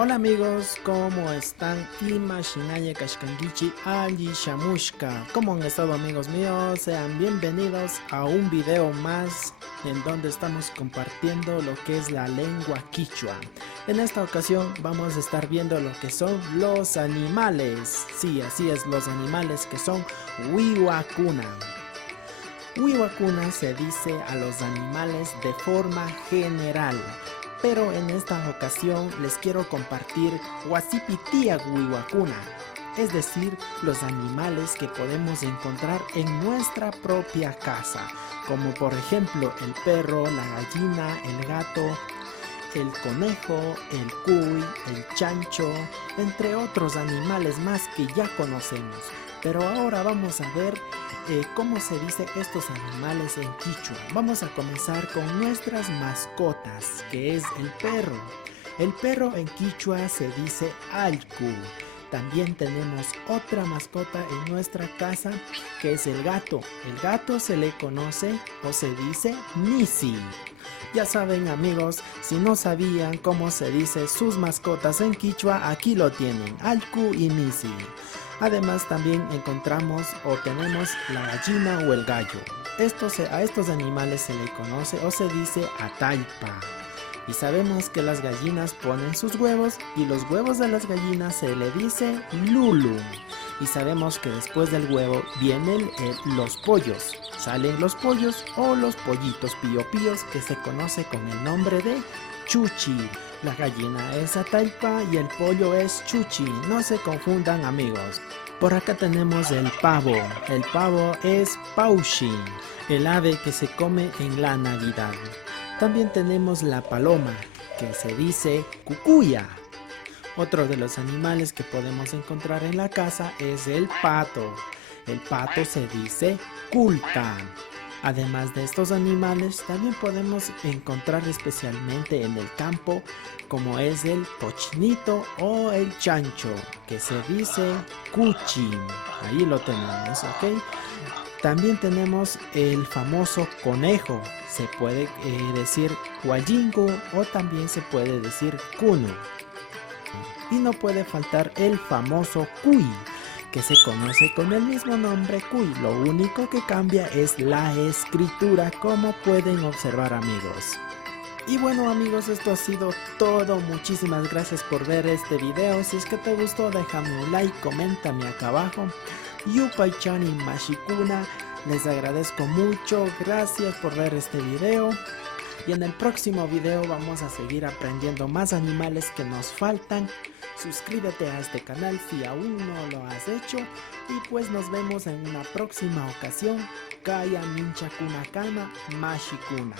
Hola amigos, ¿cómo están? Imaginaye Kashkangichi Ali Shamushka. ¿Cómo han estado amigos míos? Sean bienvenidos a un video más en donde estamos compartiendo lo que es la lengua quichua. En esta ocasión vamos a estar viendo lo que son los animales. Sí, así es, los animales que son Wiwakuna. Wiwakuna se dice a los animales de forma general, pero en esta ocasión les quiero compartir Wasipitia Wiwakuna, es decir, los animales que podemos encontrar en nuestra propia casa, como por ejemplo el perro, la gallina, el gato, el conejo, el cuy, el chancho, entre otros animales más que ya conocemos. Pero ahora vamos a ver cómo se dice estos animales en quichua. Vamos a comenzar con nuestras mascotas, que es el perro. El perro en quichua se dice alcu. También tenemos otra mascota en nuestra casa, que es el gato. El gato se le conoce o se dice nisi. Ya saben amigos, si no sabían cómo se dice sus mascotas en quichua, aquí lo tienen, alcu y nisi. Además también encontramos o tenemos la gallina o el gallo. A estos animales se le conoce o se dice ataipa. Y sabemos que las gallinas ponen sus huevos y los huevos de las gallinas se le dice lulu. Y sabemos que después del huevo vienen los pollos. Salen los pollos o los pollitos píos que se conoce con el nombre de chuchi. La gallina es ataipa y el pollo es chuchi. No se confundan amigos. Por acá tenemos el pavo. El pavo es paushi, el ave que se come en la Navidad. También tenemos la paloma, que se dice cucuya. Otro de los animales que podemos encontrar en la casa es el pato. El pato se dice culta. Además de estos animales, también podemos encontrar especialmente en el campo, como es el cochinito o el chancho, que se dice cuchin. Ahí lo tenemos, ¿ok? También tenemos el famoso conejo, se puede decir guayingo o también se puede decir cuno. Y no puede faltar el famoso cuy, que se conoce con el mismo nombre cuy. Lo único que cambia es la escritura, como pueden observar amigos. Y bueno amigos, esto ha sido todo. Muchísimas gracias por ver este video. Si es que te gustó, déjame un like, coméntame acá abajo. Yupay-chan y Mashikuna, les agradezco mucho. Gracias por ver este video. Y en el próximo video vamos a seguir aprendiendo más animales que nos faltan. Suscríbete a este canal si aún no lo has hecho. Y pues nos vemos en una próxima ocasión. Kaya Mincha Kuna Kana Mashikuna.